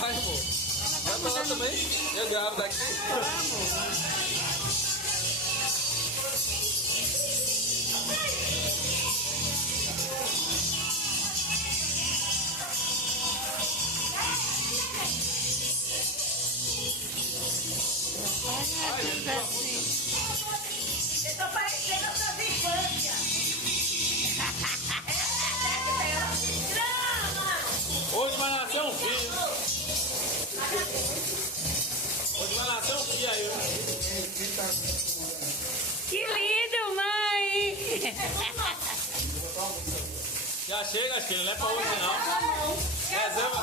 Vai, amor. Vai pra lá também. Eu gravo daqui. Eu tô parecendo a sua infância. Hoje vai nascer um filho. Hoje vai nascer um filho aí. Que lindo, mãe! Já chega, filho. Não é pra hoje, não. Reserva